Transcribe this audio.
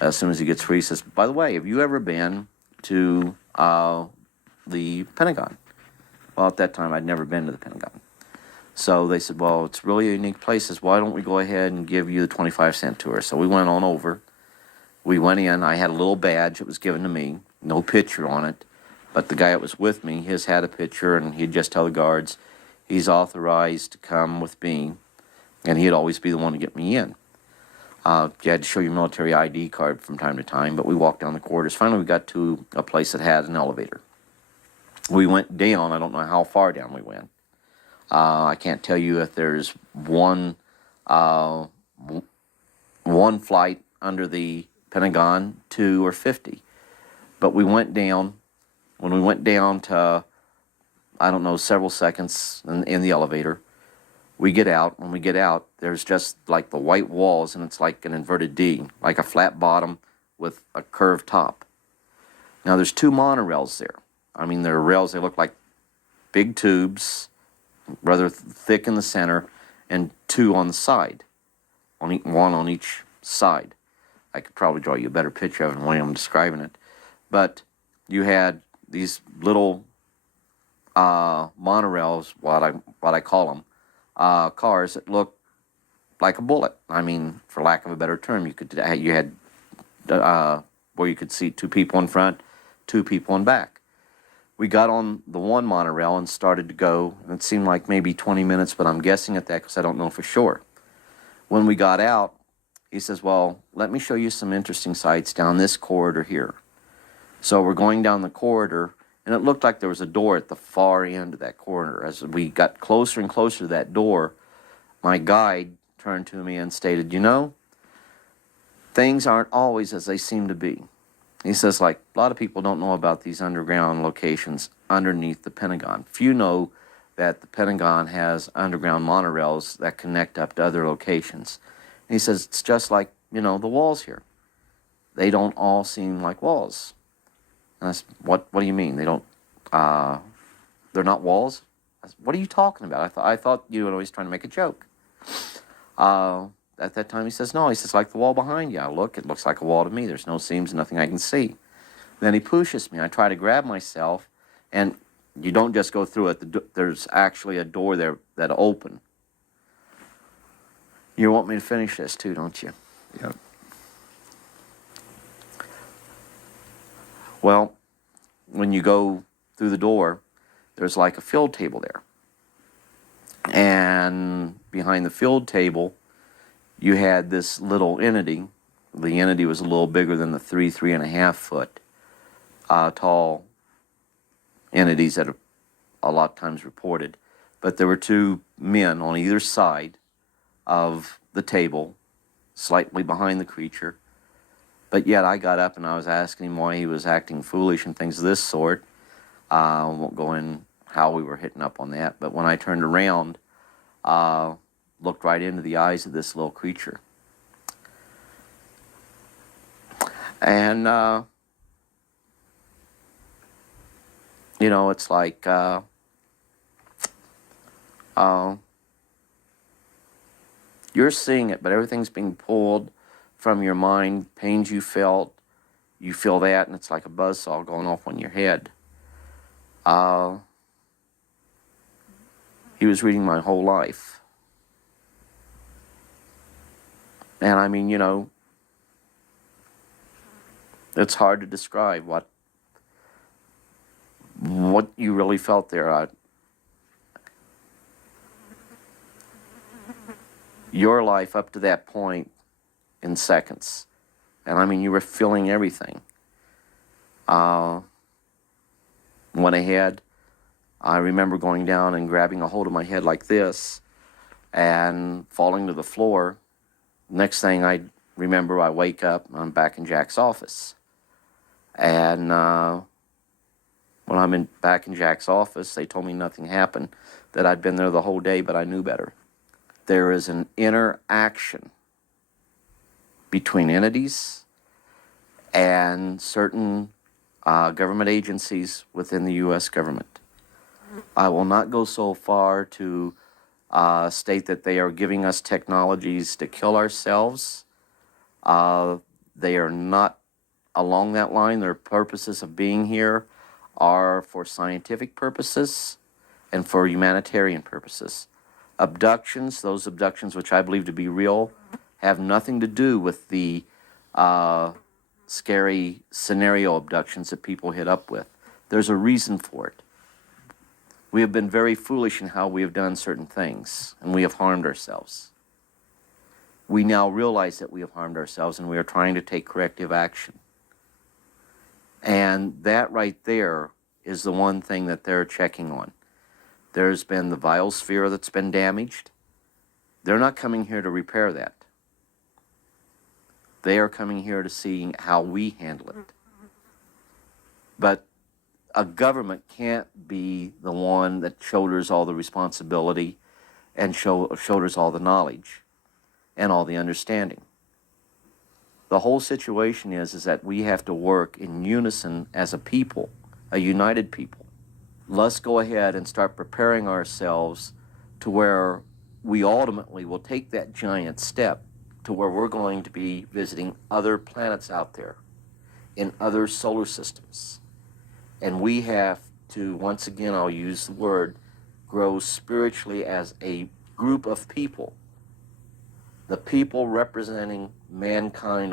As soon as he gets free, he says, by the way, have you ever been to the Pentagon? Well, at that time, I'd never been to the Pentagon. So they said, well, it's really a unique place. Says, why don't we go ahead and give you the 25-cent tour? So we went on over. We went in. I had a little badge that was given to me, no picture on it. But the guy that was with me, his had a picture, and he'd just tell the guards he's authorized to come with me, and he'd always be the one to get me in. You had to show your military ID card from time to time, but we walked down the corridors. Finally, we got to a place that had an elevator. We went down. I don't know how far down we went. I can't tell you if there's one flight under the Pentagon, 2 or 50. But we went down. When we went down to, I don't know, several seconds in the elevator, we get out. When we get out, there's just like the white walls, and it's like an inverted D, like a flat bottom with a curved top. Now, there's 2 monorails there. I mean, they're rails, they look like big tubes, rather thick in the center, and 2 on the side, one on each side. I could probably draw you a better picture of it than the way I'm describing it. But you had these little monorails, what I call them, cars that look like a bullet. I mean, for lack of a better term, you had where you could see 2 people in front, 2 people in back. We got on the one monorail and started to go, and it seemed like maybe 20 minutes, but I'm guessing at that because I don't know for sure. When we got out, he says, well, let me show you some interesting sights down this corridor here. So we're going down the corridor, and it looked like there was a door at the far end of that corridor. As we got closer and closer to that door, my guide turned to me and stated, you know, things aren't always as they seem to be. He says, like, a lot of people don't know about these underground locations underneath the Pentagon. Few know that the Pentagon has underground monorails that connect up to other locations. And he says, it's just like, you know, the walls here. They don't all seem like walls. And I said, what do you mean? They don't, they're not walls? I said, what are you talking about? I thought you were always trying to make a joke. At that time, he says, no. He says, like the wall behind you. I look, it looks like a wall to me. There's no seams, nothing I can see. Then he pushes me. I try to grab myself, and you don't just go through it. There's actually a door there that'll open. You want me to finish this too, don't you? Yep. Well, when you go through the door, there's like a field table there. And behind the field table, you had this little entity. The entity was a little bigger than the 3.5 foot tall entities that are a lot of times reported. But there were 2 men on either side of the table, slightly behind the creature. But yet I got up and I was asking him why he was acting foolish and things of this sort. I won't go in how we were hitting up on that. But when I turned around, looked right into the eyes of this little creature. And, you know, it's like, you're seeing it, but everything's being pulled from your mind. Pains you felt, you feel that, and it's like a buzzsaw going off on your head. He was reading my whole life. And I mean, you know, it's hard to describe what you really felt there. Your life up to that point in seconds. And I mean, you were feeling everything. Went ahead. I remember going down and grabbing a hold of my head like this and falling to the floor. Next thing I remember, I wake up, I'm back in Jack's office. And when I'm back in Jack's office, they told me nothing happened, that I'd been there the whole day, but I knew better. There is an interaction between entities and certain government agencies within the U.S. government. I will not go so far to state that they are giving us technologies to kill ourselves. They are not along that line. Their purposes of being here are for scientific purposes and for humanitarian purposes. Abductions, those abductions which I believe to be real, have nothing to do with the scary scenario abductions that people hit up with. There's a reason for it. We have been very foolish in how we have done certain things, and we have harmed ourselves. We now realize that we have harmed ourselves, and we are trying to take corrective action. And that right there is the one thing that they're checking on. There's been the biosphere that's been damaged. They're not coming here to repair that. They are coming here to see how we handle it. But a government can't be the one that shoulders all the responsibility and shoulders all the knowledge and all the understanding. The whole situation is that we have to work in unison as a people, a united people. Let's go ahead and start preparing ourselves to where we ultimately will take that giant step to where we're going to be visiting other planets out there in other solar systems. And we have to, once again, I'll use the word, grow spiritually as a group of people. The people representing mankind